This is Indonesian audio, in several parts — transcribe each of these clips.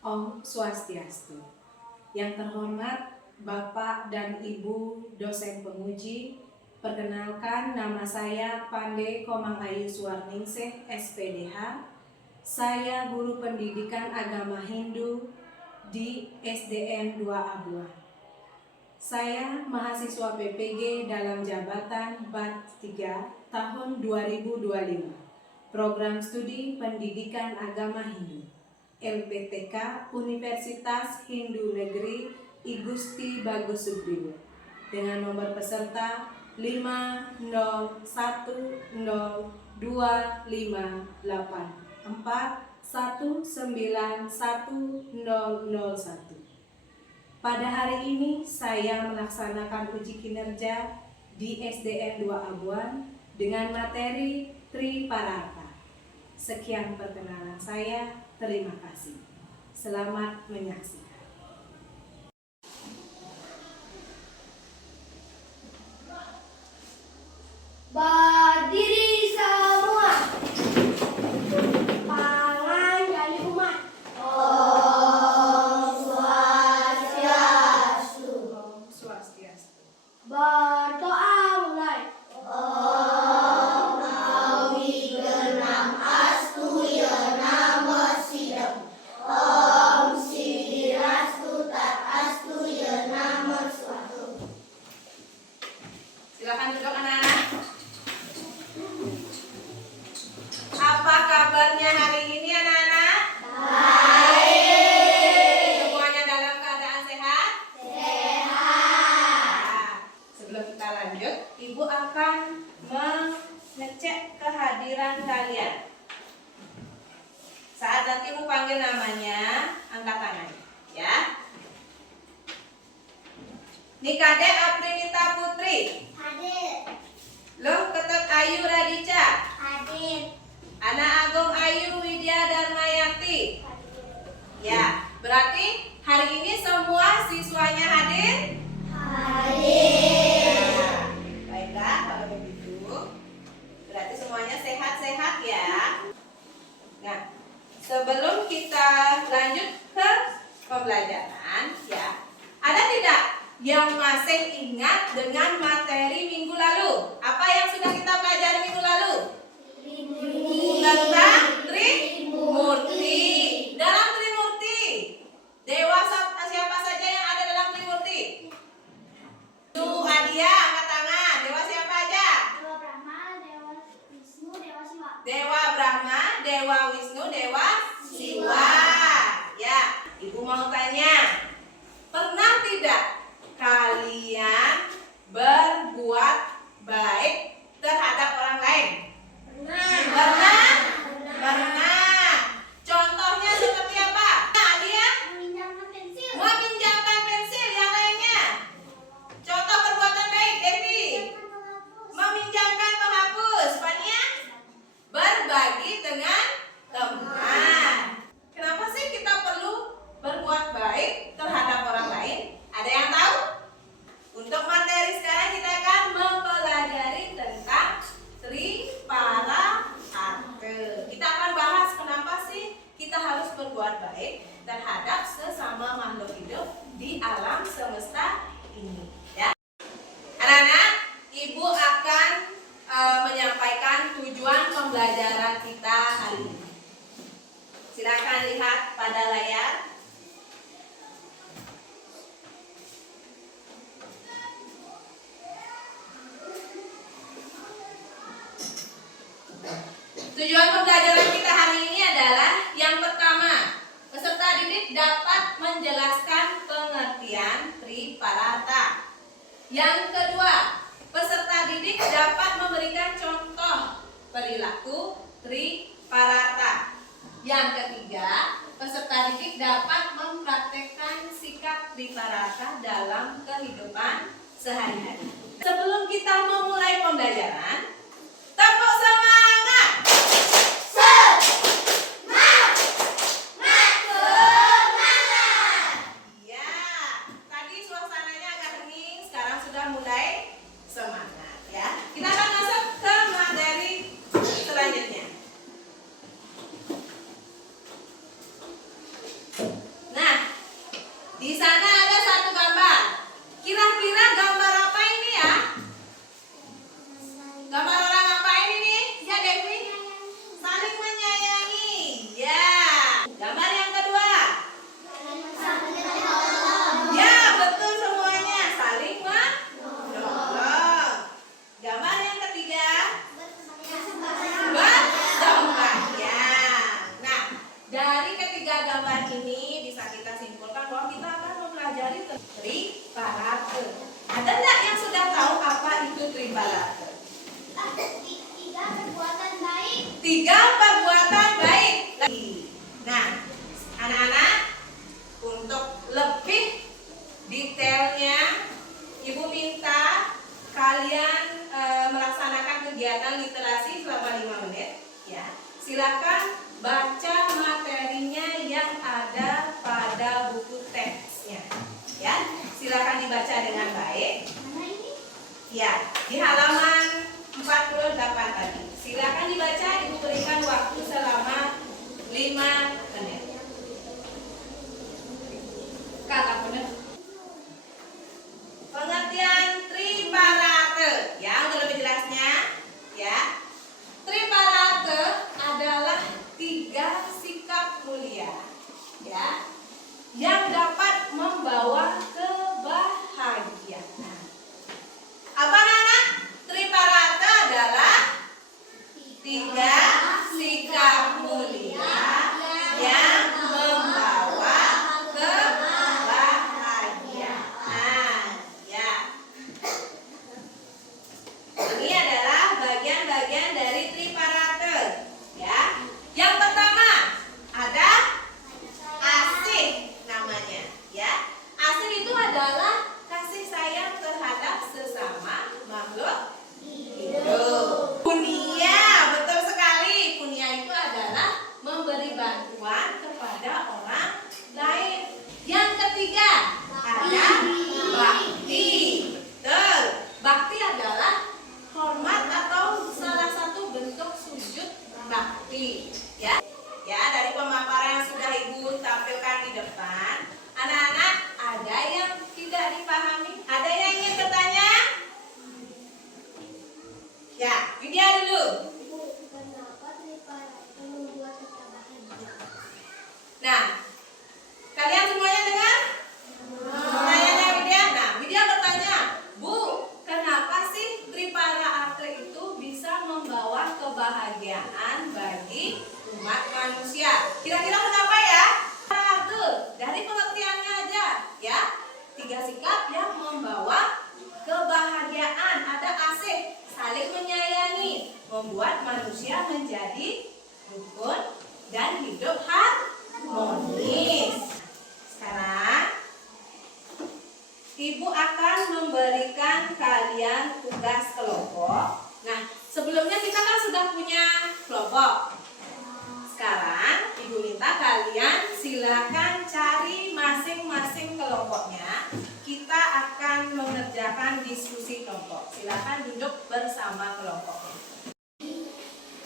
Om Swastiastu. Yang terhormat Bapak dan Ibu dosen penguji, perkenalkan nama saya Pande Komang Ayu Suwarningsih, SPDH. Saya guru pendidikan agama Hindu di SDN 2 Abuan. Saya mahasiswa PPG dalam jabatan Bat 3 tahun 2025. Program Studi Pendidikan Agama Hindu. LPTK Universitas Hindu Negeri I Gusti Bagus Subdrio dengan nomor peserta 5010258419101. Pada hari ini saya melaksanakan uji kinerja di SDN 2 Abuan dengan materi Triparata. Sekian perkenalan saya. Terima kasih. Selamat menyaksikan. Berdiri semua. Pangan dari umat. Om Swastiastu. Om Swastiastu. Berdoa mulai. Om Awigenam Astu Yenama Sidam. Om Sidirastu Tat Astu Yenama Suatu. Silakan duduk anak-anak. Apa kabarnya hari ini anak-anak? Baik. Semuanya dalam keadaan sehat? Sehat. Nah, sebelum kita lanjut, Ibu akan mengecek kehadiran kalian. Saat nanti Ibu panggil namanya, angkat tangan, ya. Nikade Aprinita Putri, Hadir. Loh Ketek Ayu Radica, Hadir. Ana Agung Ayu Widya Darmayati. Ya, berarti hari ini semua siswanya hadir? Hadir. Ya, baiklah kalau begitu. Berarti semuanya sehat-sehat ya. Nah, sebelum kita lanjut ke pembelajaran ya, ada tidak yang masih ingat dengan materi minggu lalu? Apa yang sudah kita pelajari minggu lalu? Tentang Trimurti. Dalam Trimurti, dewa siapa saja yang ada dalam Trimurti? Tuh, Adia, angkat tangan. Dewa siapa aja? Dewa Brahma, Dewa Wisnu, Dewa Siwa. Dewa Brahma, Dewa Wisnu, Dewa Siwa. Ya, Ibu mau tanya, pernah tidak kalian berbuat baik terhadap orang lain? Pernah? Pernah. Contohnya seperti apa? Nah, dia Meminjamkan pensil. meminjamkan pensil. Yang lainnya? Contoh perbuatan baik, Devi. Meminjamkan penghapus. Fania? Berbagi dengan teman. Kenapa sih kita perlu berbuat baik terhadap orang lain? Ada yang tahu? Untuk materi sekarang kita akan mempelajari tentang Triparata. Kita akan bahas kenapa sih kita harus berbuat baik terhadap sesama makhluk hidup di alam semesta ini. Ya, anak-anak, Ibu akan menyampaikan tujuan pembelajaran kita hari ini. Silakan lihat pada layar. Tujuan pembelajaran kita hari ini adalah yang pertama, peserta didik dapat menjelaskan pengertian Triparata. Yang kedua, peserta didik dapat memberikan contoh perilaku Triparata. Yang ketiga, peserta didik dapat mempraktekkan sikap Triparata dalam kehidupan sehari-hari. Sebelum kita memulai pembelajaran, tepuk semangat! Ya, tadi suasananya agak hening, sekarang sudah mulai semangat ya. Kita akan masuk ke materi selanjutnya. 3 perbuatan baik. Nah, anak-anak, untuk lebih detailnya Ibu minta kalian melaksanakan kegiatan literasi selama 5 menit ya. Silakan baca materinya yang ada pada buku teksnya ya. Silakan dibaca dengan baik. Mana ini? Ya, di halaman 48 tadi. Silakan dibaca, Ibu berikan waktu selama 5 menit. Kata benar. Pengertian triparate. Ya, untuk lebih jelasnya, ya. Triparate adalah 3 sikap mulia, ya, yang dapat membawa kebahagiaan. Apa anak? Triparate adalah 3 sikap mulia yang membawa kebahagiaan. Ya. Ini adalah bagian-bagian dari triparate. Ya. Yang pertama ada asih namanya. Ya. Asih itu adalah kasih sayang terhadap sesama makhluk hidup. Punia, betul sekali. Punia itu adalah memberi bantuan kepada orang lain. Yang ketiga ada bakti. Betul. Bakti adalah hormat atau salah satu bentuk sujud bakti. Ya. Ya, dari pemaparan yang sudah Ibu tampilkan di depan, anak-anak ada yang tidak dipahami? Ada yang ingin bertanya? Ya, Widya dulu. Kenapa triparate membuat kita bahagia? Nah, kalian semuanya dengar? Pertanyaannya Widya. Nah, Widya bertanya, Bu, kenapa sih triparate itu bisa membawa kebahagiaan bagi umat manusia? Kira-kira kenapa ya? Triparate, dari pengertiannya aja, ya. 3 sikap yang membawa kebahagiaan. Ada asih, saling menyayangi, membuat manusia menjadi rukun dan hidup harmonis. Sekarang Ibu akan memberikan kalian tugas kelompok. Nah, sebelumnya kita kan sudah punya kelompok. Sekarang Ibu minta kalian silakan cari masing-masing kelompoknya. Kita akan mengerjakan diskusi kelompok. Silakan duduk bersama kelompoknya.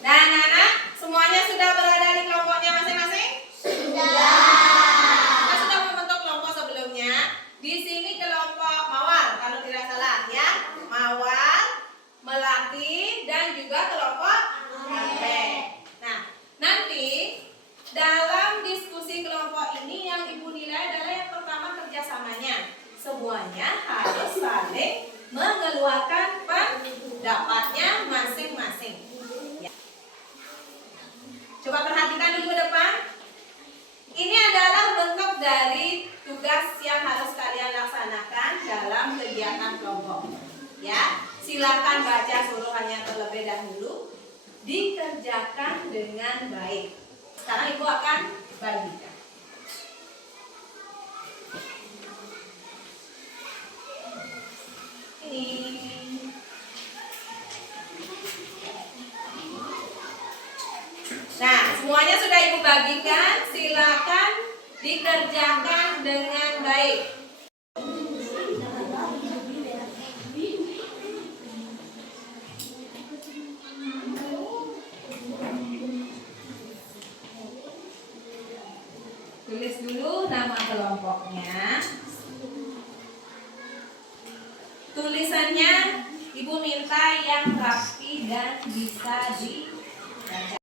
Nah, anak-anak, semuanya sudah berada di kelompoknya masing-masing? Kita sudah membentuk kelompok sebelumnya. Di sini kelompok Mawar, kalau tidak salah ya. Mawar, Melati, dan juga kelompok Ambek. Nah, nanti dalam diskusi kelompok ini yang Ibu nilai adalah yang pertama kerjasamanya. Semuanya harus saling mengeluarkan pendapatnya masing-masing. Ya. Coba perhatikan dulu ke depan. Ini adalah bentuk dari tugas yang harus kalian laksanakan dalam kegiatan kelompok. Ya, silakan baca suruhannya terlebih dahulu. Dikerjakan dengan baik. Sekarang Ibu akan bagikan. Nah, semuanya sudah Ibu bagikan. Silakan dikerjakan dengan baik. Tulis dulu nama kelompoknya. Tulisannya Ibu minta yang rapi dan bisa dibaca.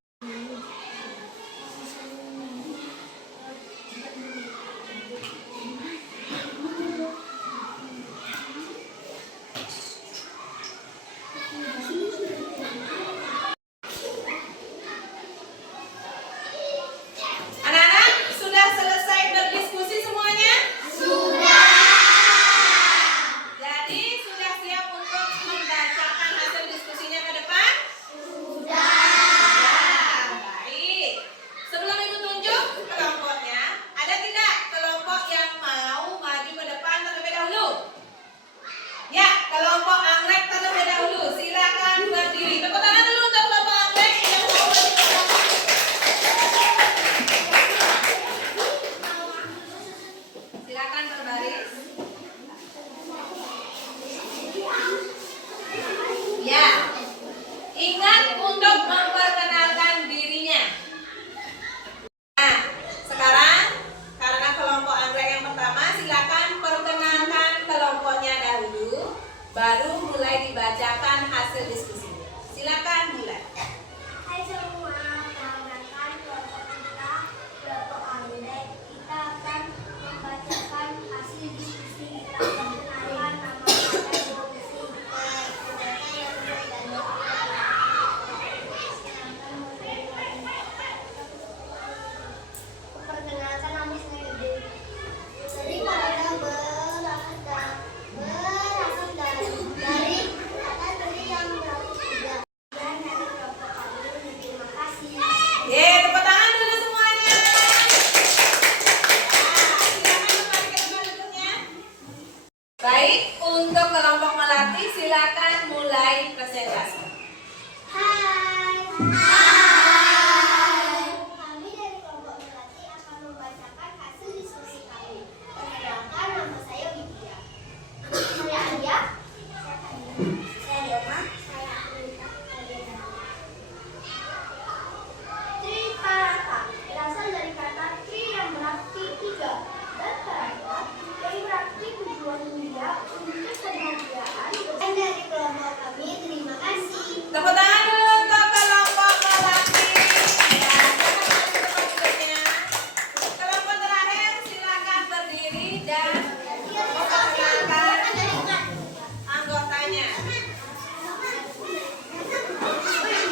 Sudah. Kami dari kelompok Melati akan membacakan hasil diskusi kami. Perkenalkan, nama saya Widya. Saya Alia. Saya Doma. Saya Anita. Triparata berasal dari kata tri yang berarti tiga dan parata yang berarti tujuan mulia untuk kebahagiaan. Dan dari kelompok kami, terima kasih. Tepuk tangan dulu untuk kelompok Melati. Ya, silakan ke tempat duduknya. Kelompok terakhir silakan berdiri dan memperkenalkan anggotanya.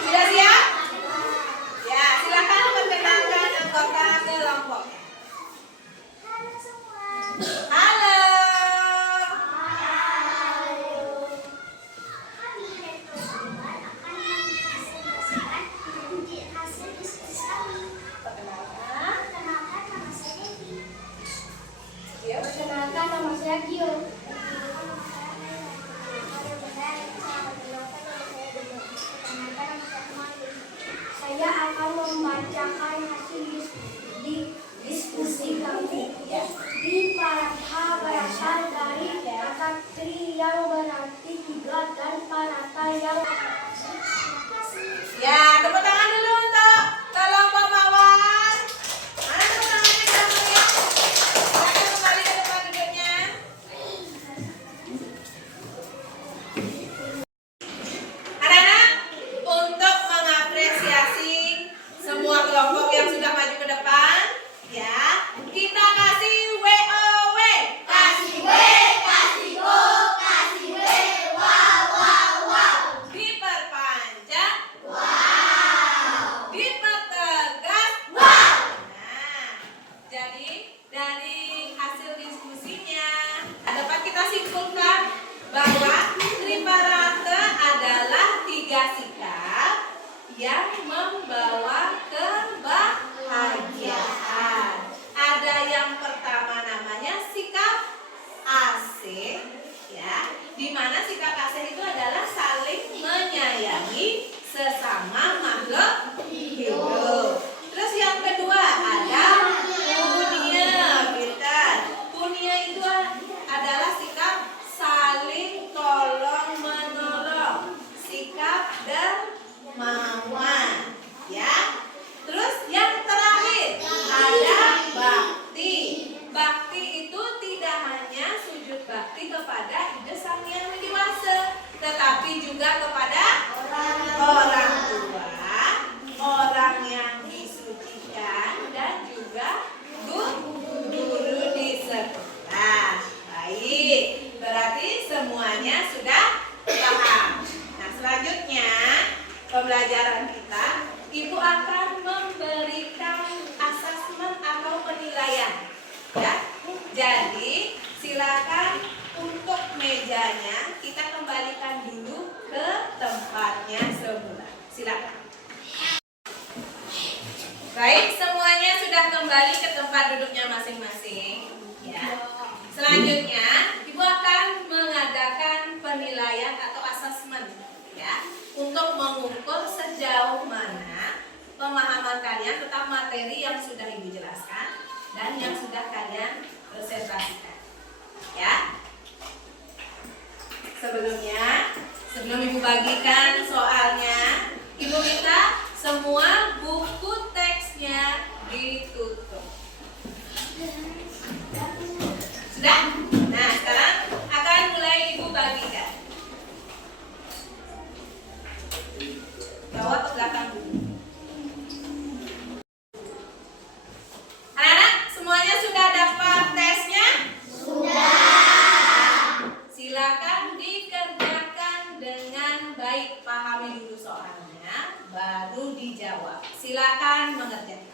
Sudah siap? Ya, silakan perkenalkan anggota kelompoknya. Halo semua. Halo. Kami dari kelompok akan mempresentasikan hasil diskusi kami. Perkenalkan. Perkenalkan, nama saya Devi. Ya, Perkenalkan, nama saya Gio. Saya akan membacakan hasil diskusi kami. Di Parata berasal dari kata tri yang berarti tiga dan parata yang ya, tepuk tangan dulu untuk kelompok Mawar. Mana tepuk tangannya sudah meriah? Silakan kembali ke tempat duduknya. Anak-anak, untuk mengapresiasi semua kelompok yang sudah maju ke depan, ya, kita kasih WOW. Kasih W, kasih O, kasih W, wow, wow, wow. Diperpanjang, wow. Dipertegas, wow. Nah, jadi dari hasil diskusinya dapat kita simpulkan bahwa Triparata adalah tiga sikap yang membawa kebahagiaan. Ada yang pertama namanya sikap asih, ya, di mana sikap asih itu adalah saling menyayangi sesama makhluk hidup. Terus yang kedua ada punya, pintar. Punya itu adalah sikap saling tolong menolong, sikap dermawan, ya. Terus yang terakhir ada bakti. Bakti itu tidak hanya sujud bakti kepada ide sang yang dewasa, tetapi juga kepada orang tua, orang yang disucikan, dan juga guru di sekolah. Baik, berarti semuanya sudah paham. Nah, selanjutnya pembelajaran kita, Ibu akan memberikan asesmen atau penilaian, ya. Jadi silakan untuk mejanya kita kembalikan dulu ke tempatnya semula. Silakan. Baik, semuanya sudah kembali ke tempat duduknya masing-masing, ya. Selanjutnya, Ibu akan mengadakan penilaian atau asesmen, ya, untuk mengukur sejauh mana pemahaman kalian tentang materi yang sudah Ibu jelaskan dan yang sudah kalian presentasikan, ya. Sebelum Ibu bagikan soalnya, Ibu minta semua buku teksnya ditutup. Sudah? Nah, sekarang akan mulai Ibu bagikan. Bawa ke belakang dulu. Anak-anak, semuanya sudah dapat tesnya? Sudah. Silakan dikerjakan dengan baik. Pahami dulu soalnya, baru dijawab. Silakan mengerjakan.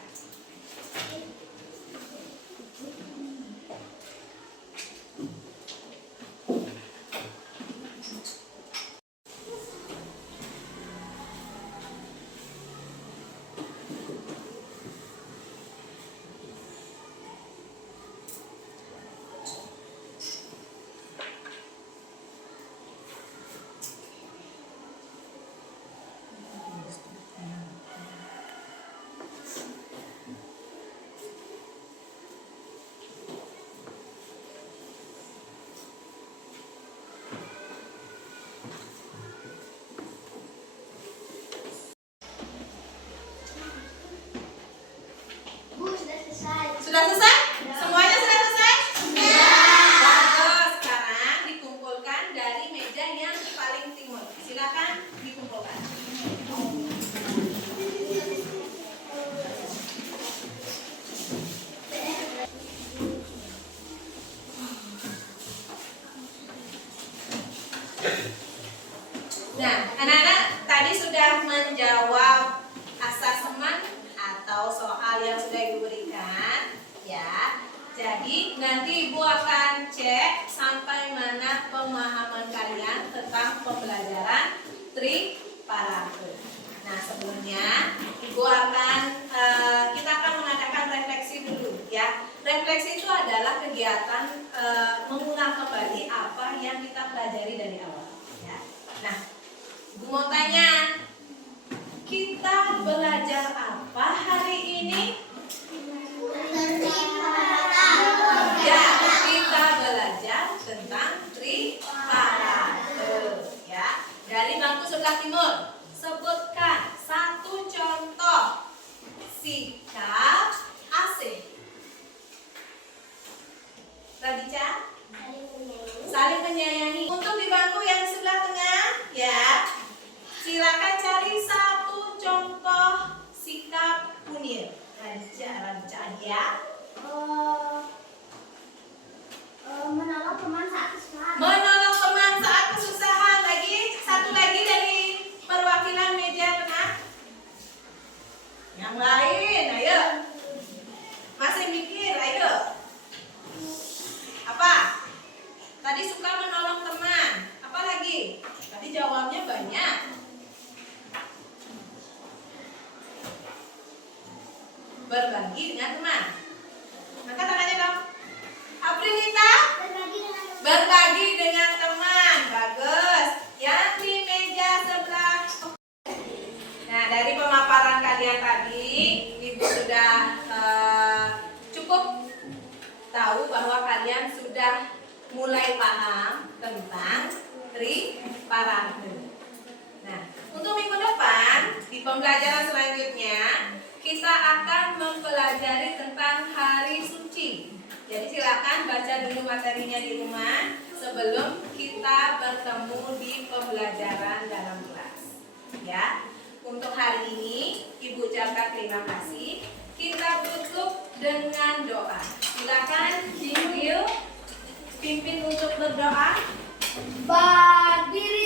Nanti Ibu akan cek sampai mana pemahaman kalian tentang pembelajaran triparate. Nah, sebelumnya Ibu kita akan mengadakan refleksi dulu ya. Refleksi itu adalah kegiatan mengulang kembali apa yang kita pelajari dari awal ya. Nah, Ibu mau tanya, kita belajar apa hari ini? Ya, kita belajar tentang triparate ya. Dari bangku sebelah timur, sebutkan satu contoh sikap asih. Rabica? Saling menyayangi. Untuk di bangku yang sebelah tengah, ya, silakan cari satu contoh sikap Munir. Rabica ya. Menolong teman saat kesusahan. Menolong teman saat kesusahan. Lagi, satu lagi dari perwakilan meja tengah. Yang lain, ayo. Masih mikir, ayo. Apa? Tadi suka menolong teman. Apa lagi? Tadi jawabnya banyak. Berbagi dengan teman. Angkat tangannya dong. Aprilita? Berbagi dengan teman. Bagus. Yang di meja sebelah. Nah, dari pemaparan kalian tadi, Ibu sudah cukup tahu bahwa kalian sudah mulai paham tentang triparate. Nah, untuk minggu depan di pembelajaran selanjutnya kita akan mempelajari tentang hari suci. Jadi silakan baca dulu materinya di rumah sebelum kita bertemu di pembelajaran dalam kelas. Ya, untuk hari ini Ibu ucapkan terima kasih. Kita tutup dengan doa. Silakan Jinggil pimpin untuk berdoa. Berdiri.